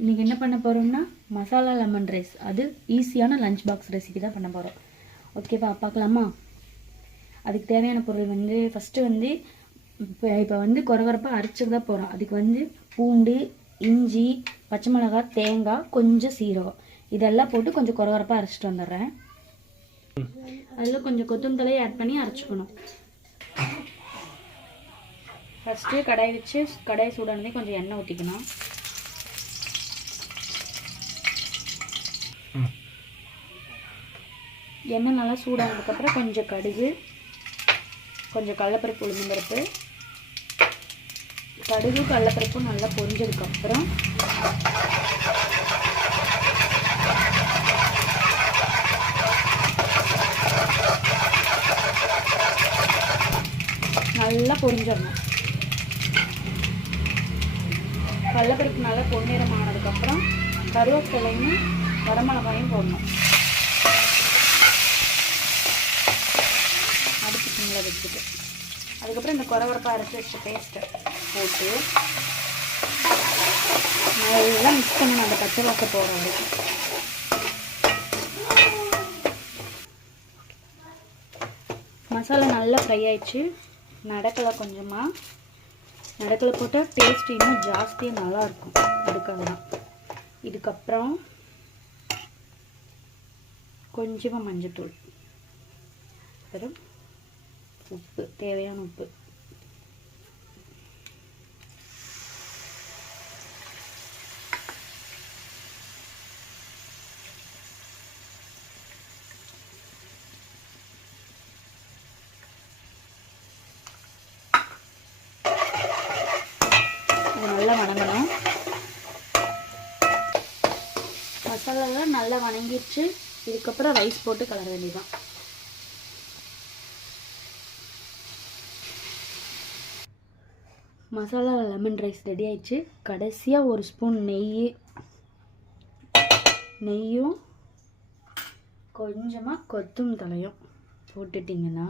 இன்றைக்கி என்ன பண்ண போகிறோம்னா மசாலா லெமன் ரைஸ். அது ஈஸியான லஞ்ச் பாக்ஸ் ரெசிபி தான் பண்ண போகிறோம். ஓகேவா, பார்க்கலாமா? அதுக்கு தேவையான பொருள் வந்து ஃபஸ்ட்டு வந்து இப்போ வந்து கொரகொரப்பாக அரைச்சி தான் போகிறோம். அதுக்கு பூண்டு, இஞ்சி, பச்சை மிளகாய், தேங்காய், கொஞ்சம் சீரகம் இதெல்லாம் போட்டு கொஞ்சம் கொரகொரப்பாக அரைச்சிட்டு வந்துடுறேன். அதில் கொஞ்சம் கொத்தமல்லி தலையை ஆட் பண்ணி அரைச்சிக்கணும். ஃபஸ்ட்டு கடாய் வச்சு கடாய் சூடானதே கொஞ்சம் எண்ணெய் ஊற்றிக்கணும். எண்ணெய் நல்லா சூடானதுக்கப்புறம் கொஞ்சம் கடுகு, கொஞ்சம் கடலைப்பருப்பு, உளுந்தம்பருப்பு. கடுகு கடலைப்பருப்பும் நல்லா பொரிஞ்சதுக்கப்புறம் நல்லா பொரிஞ்சிடணும். கடலைப்பருப்பு நல்லா பொன்னிறம் ஆனதுக்கப்புறம் கருவேப்பிலையும் வரமிளகாயும் போடணும். அடுப்பு சிம்மில் வச்சுட்டு அதுக்கப்புறம் இந்த கொரகொரப்பாக அரைச்சி வச்ச பேஸ்ட்டை போட்டு நல்லா மிக்ஸ் பண்ணணும். அந்த பச்சை வாசம் போகிற வரைக்கும். மசாலா நல்லா ஃப்ரை ஆயிடுச்சு. நடக்கலை கொஞ்சமாக நடக்கலை போட்டால் டேஸ்ட் இன்னும் ஜாஸ்தியாக நல்லாயிருக்கும். அதுக்காக தான். இதுக்கப்புறம் கொஞ்சமாக மஞ்சத்தூள், அப்புறம் உப்பு, தேவையான உப்பு. நல்லா வணங்கணும். மசாலாலாம் நல்லா வணங்கிடுச்சு. இதுக்கப்புறம் ரைஸ் போட்டு கலர வேண்டியதுதான். மசாலா லெமன் ரைஸ் ரெடி ஆயிடுச்சு. கடைசியாக ஒரு ஸ்பூன் நெய்யும் கொஞ்சமாக கொத்தமல்லி தலையும் போட்டுட்டிங்கன்னா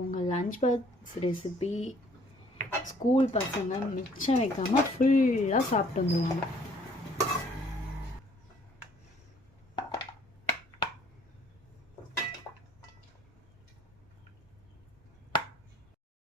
உங்கள் லஞ்ச் பாக்ஸ் ரெசிபி ஸ்கூல் பசங்க மிச்சம் வைக்காமல் ஃபுல்லாக சாப்பிட்டு வந்துடுவாங்க.